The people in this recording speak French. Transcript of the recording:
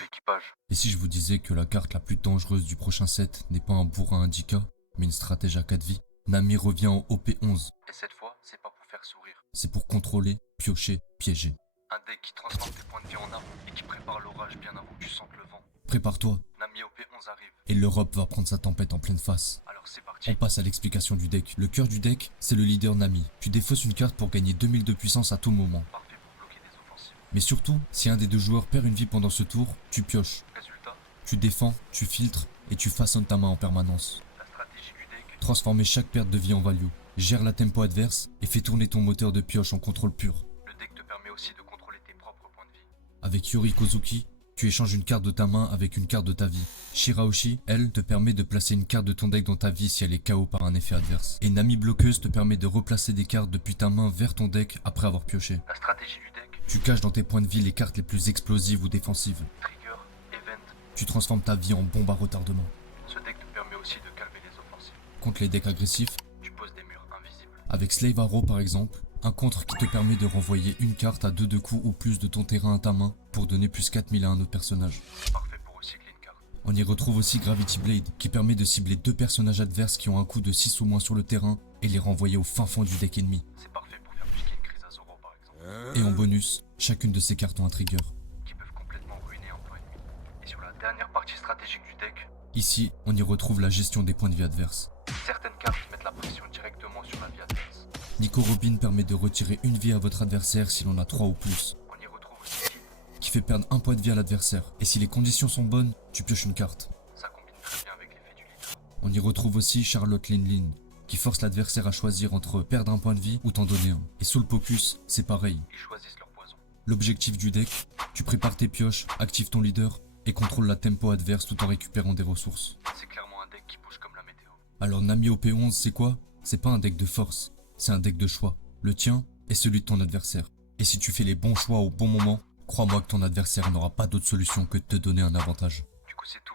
l'équipage. Et si je vous disais que la carte la plus dangereuse du prochain set n'est pas un bourrin indica, mais une stratège à 4 vies, Nami revient en OP11. Et cette fois, c'est pas pour faire sourire. C'est pour contrôler, piocher, piéger. Un deck qui transforme tes points de vie en armes et qui prépare l'orage bien avant que tu sentes le vent. Prépare-toi, Nami OP11 arrive. et l'Europe va prendre sa tempête en pleine face. Alors c'est parti. On passe à l'explication du deck. Le cœur du deck, c'est le leader Nami. Tu défausses une carte pour gagner 2000 de puissance à tout moment. Parfait pour bloquer des offensives. Mais surtout, si un des deux joueurs perd une vie pendant ce tour, tu pioches. Résultat, Tu défends, tu filtres et tu façonnes ta main en permanence. la stratégie du deck. Transformer chaque perte de vie en value. Gère la tempo adverse et fais tourner ton moteur de pioche en contrôle pur. Le deck te permet aussi de contrôler tes propres points de vie. Avec Yori Kozuki, tu échanges une carte de ta main avec une carte de ta vie. Shiraoshi, elle, te permet de placer une carte de ton deck dans ta vie si elle est KO par un effet adverse. Et Nami bloqueuse te permet de replacer des cartes depuis ta main vers ton deck après avoir pioché. La stratégie du deck. Tu caches dans tes points de vie les cartes les plus explosives ou défensives. Trigger, event. Tu transformes ta vie en bombe à retardement. Ce deck te permet aussi de calmer les offensives. Contre les decks agressifs, Tu poses des murs invisibles. avec Slave Arrow par exemple, un contre qui te permet de renvoyer une carte à 2 de coups ou plus de ton terrain à ta main pour donner plus 4000 à un autre personnage. C'est parfait pour recycler une carte. On y retrouve aussi Gravity Blade qui permet de cibler 2 personnages adverses qui ont un coût de 6 ou moins sur le terrain et les renvoyer au fin fond du deck ennemi. C'est parfait pour faire piquer une crise à Zoro par exemple. Et en bonus, chacune de ces cartes ont un trigger. Qui peuvent complètement ruiner un point ennemi. Et sur la dernière partie stratégique du deck, Ici, on y retrouve la gestion des points de vie adverses. certaines cartes mettent la pression directement sur la vie adverse. Nico Robin permet de retirer une vie à votre adversaire si l'on a 3 ou plus, On y retrouve aussi Kid. qui fait perdre un point de vie à l'adversaire. Et si les conditions sont bonnes, tu pioches une carte. Ça combine très bien avec l'effet du leader. On y retrouve aussi Charlotte Lin Lin, qui force l'adversaire à choisir entre perdre un point de vie ou t'en donner un. Et Soul Pocus, c'est pareil. Ils choisissent leur poison. L'objectif du deck, tu prépares tes pioches, actives ton leader et contrôle la tempo adverse tout en récupérant des ressources. C'est clairement un deck qui bouge comme la météo. Alors Nami OP11 c'est quoi? C'est pas un deck de force, c'est un deck de choix. Le tien et celui de ton adversaire. Et si tu fais les bons choix au bon moment, crois-moi que ton adversaire n'aura pas d'autre solution que de te donner un avantage. Du coup c'est tout